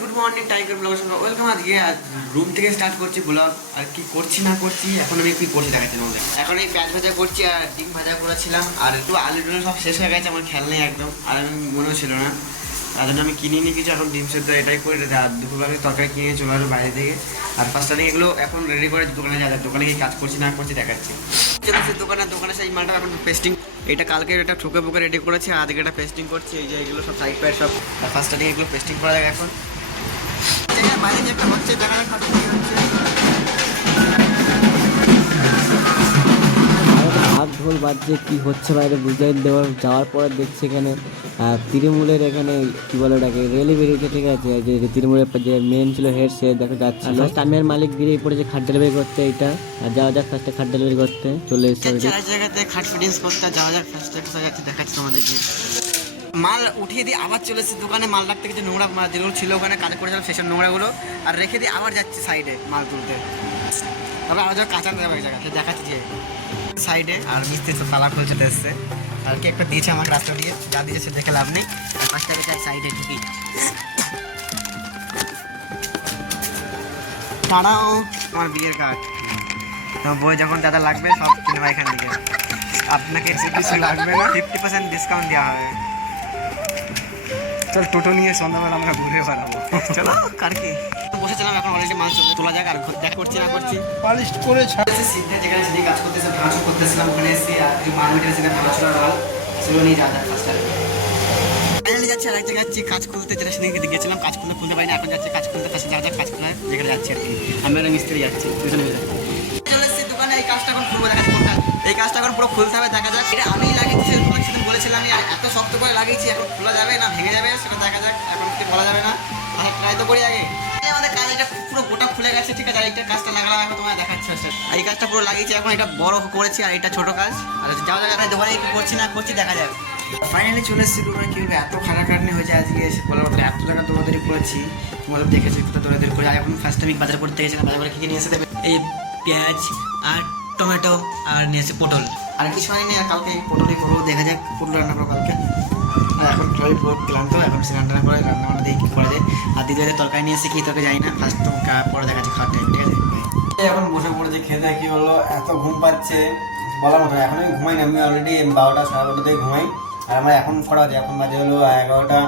Good morning tiger blog সঙ্গে welcome. আজকে room থেকে স্টার্ট করছি ব্লগ। আর কি করছি না করছি এখন আমি কি করছি দেখাচ্ছি তোমাদের। এখন এই পেঁয়াজ ভাজা করছি আর ডিম ভাজা করেছিলাম আর একটু আলু টুলু সব শেষ হয়ে গেছে, আমার খেয়াল নেই একদম, আর আমি মনেও ছিল না, তার জন্য আমি কিনিনি কিছু। এখন ডিম সেদ্ধ এটাই করে আর দুপুরবেলা তরকারি কিনে চলে আসবো বাইরে থেকে। আর ফার্স্ট টাইম এগুলো এখন রেডি করে দোকানে যাওয়া, দোকানে কি কাজ করছি না করছি দেখাচ্ছি। দোকানে সেই মালটা এখন পেস্টিং, এটা কালকে এটা ঠুকে পুকে রেডি করেছে, আজকে এটা পেস্টিং করছি। এই যে এগুলো সব সাইড প্যাড সব ফার্স্ট টাইম এগুলো পেস্টিং করা যাবে এখন। বাইরে যে একটা হচ্ছে দেখা যাক কি হচ্ছে। হাত ঢোল বাজছে কি হচ্ছে বাইরে বুঝতে যাওয়ার পরে দেখছি এখানে তৃণমূলের এখানে কি বলে ওটাকে রেলি বেরিয়েছে, ঠিক আছে। যে তৃণমূলের যে মেন ছিল হেড সে দেখা যাচ্ছিল। স্টামের মালিক বেরিয়ে পড়েছে খাট ডেলিভারি করতে, এটা আর যাওয়া যাক ফার্স্টে খাট ডেলিভারি করতে চলে এসেছে। চার জায়গাতে খাট ফিটিংস করতে যাওয়া যাক ফার্স্টে, কোথায় যাচ্ছে দেখাচ্ছি তোমাদেরকে। মাল উঠিয়ে দিয়ে আবার চলে এসেছে দোকানে, মাল রাখতে কিছু নোংরা যেগুলো ছিল ওখানে কাজ করেছিলাম সেসব নোংরাগুলো আর রেখে দিয়ে আবার যাচ্ছে সাইডে মাল তুলতে। তবে আবার যখন কাঁচা দেওয়া জায়গা সে দেখাচ্ছি যে সাইডে, আর মিস্ত্রি তো তালা খুলে চলে এসছে। আর কি একটা দিয়েছে আমাকে রাস্তা দিয়ে, যা দিয়েছে সে দেখে লাভ নেই। পাঁচটা বেঁচে সাইডে ঢুকি তারাও আমার বিয়ের কার্ড, তো বই যখন দাদা লাগবে সব কিনবা এখান থেকে। আপনাকে কিছু লাগবে না, 50% ডিসকাউন্ট দেওয়া হবে। চল টোটো নিয়ে সন্ধ্যাবেলা আমরা ঘুরে বেড়াবো, চলো। কার কি বসেছিলাম এখন অলরেডি মাল তোলা যাক। আর দেখা করছি না করছি পালিশ করে সিদ্ধে যেখানে সেদিকে কাজ করতেছে, ভাঙাচুর করতেছিলাম ওখানে এসে। আর এই মাল মিটার সেখানে ভাঙাচুরা মাল সেগুলো নিয়ে যাওয়া যাক ফার্স্ট। ফাইনালি যাচ্ছে আর এক জায়গায় যাচ্ছি কাজ খুলতে, যেটা সেদিকে গেছিলাম কাজ খুলতে পারিনি, এখন যাচ্ছে কাজ খুলতে। কাছে যাওয়া যাক কাজ খোলা যেখানে যাচ্ছি আর কি। আমি একটা মিস্ত্রি যাচ্ছি দুজনে মিলে চলে এসেছি দোকানে। এই কাজটা এখন খুলবো, দেখা যাক এই কাজটা এখন পুরো খুলতে হবে, দেখা যাক। এটা আমি লাগিয়েছি সেদিন বলেছিলাম, আমি এত শক্ত করে লাগিয়েছি, এখন খোলা যাবে না ভেঙে যাবে সেটা দেখা যাক। এখন কি বলা যাবে না, ট্রাই তো করি আগে। আমাদের কাজ এটা পুরো গোটা খুলে গেছে, ঠিক আছে। আর এইটা কাজটা লাগালাম এখন তোমায় দেখাচ্ছি। এই কাজটা পুরো লাগিয়েছি এখন, এটা বড় করেছি আর এটা ছোট কাজ। আর যাওয়া যাক এখানে দোকানে কি করছি না করছি দেখা যাক। ফাইনালি চলে এসেছি দোকানে। কীভাবে এত খাটাখাটনি হয়েছে আজকে এসে বলার মতো, এত টাকা দৌড়াদৌড়ি করেছি তোমাদের দেখেছি, একটু দৌড়াদৌড়ি করে। এখন ফার্স্ট টাইম বাজার করতে গেছিলাম, বাজার করে কী নিয়ে এসে দেবে এই পেঁয়াজ আর টমেটো আর নিয়ে এসে পটল, আর কিছু আনি আর কালকে পটলই করবো, দেখা যাক পটল রান্না করবো কালকে। আর এখন ট্রাই ক্লান্ত, এখন সে রান্না করে রান্না বান্না দিয়ে কী করা যায়। আর দ্বিতীয় তরকারি নিয়ে এসে কি তরকারি যাই না, ফার্স্ট তো পরে দেখা যাচ্ছে খাওয়ার টাইম, ঠিক আছে। এখন বসে পড়েছে খেতে, কি হলো এত ঘুম পাচ্ছে বলার মতো। এখন আমি ঘুমাই না, আমি অলরেডি 12টা 12:30 ঘুমাই। আর আমার এখন করা যায়, এখন বাজে হলো 11টা,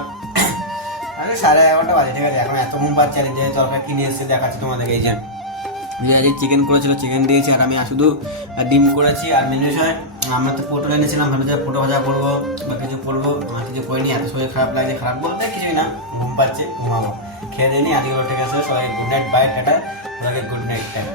আরে 11:30 বাজে, ঠিক আছে। এখন এত ঘুম পাচ্ছে। আর যে তরকারি কিনে এসেছে দেখাচ্ছি তোমাদেরকে। এই যে আজকে চিকেন করেছিল, চিকেন দিয়েছি। আর আমি শুধু ডিম করেছি। আর মেনু বিষয় আমরা তো পটল এনেছিলাম, ভালো যে পটল ভাজা করবো বা কিছু করবো, আমার কিছু করিনি। এত শরীর খারাপ লাগছে, খারাপ বলতে কিছুই না, ঘুম পাচ্ছে ঘুমাবো, খেয়ে দিইনি। আজকে ঠিক আছে, সবাই গুড নাইট, বাই টাটা, সবাইকে গুড নাইট টাটা।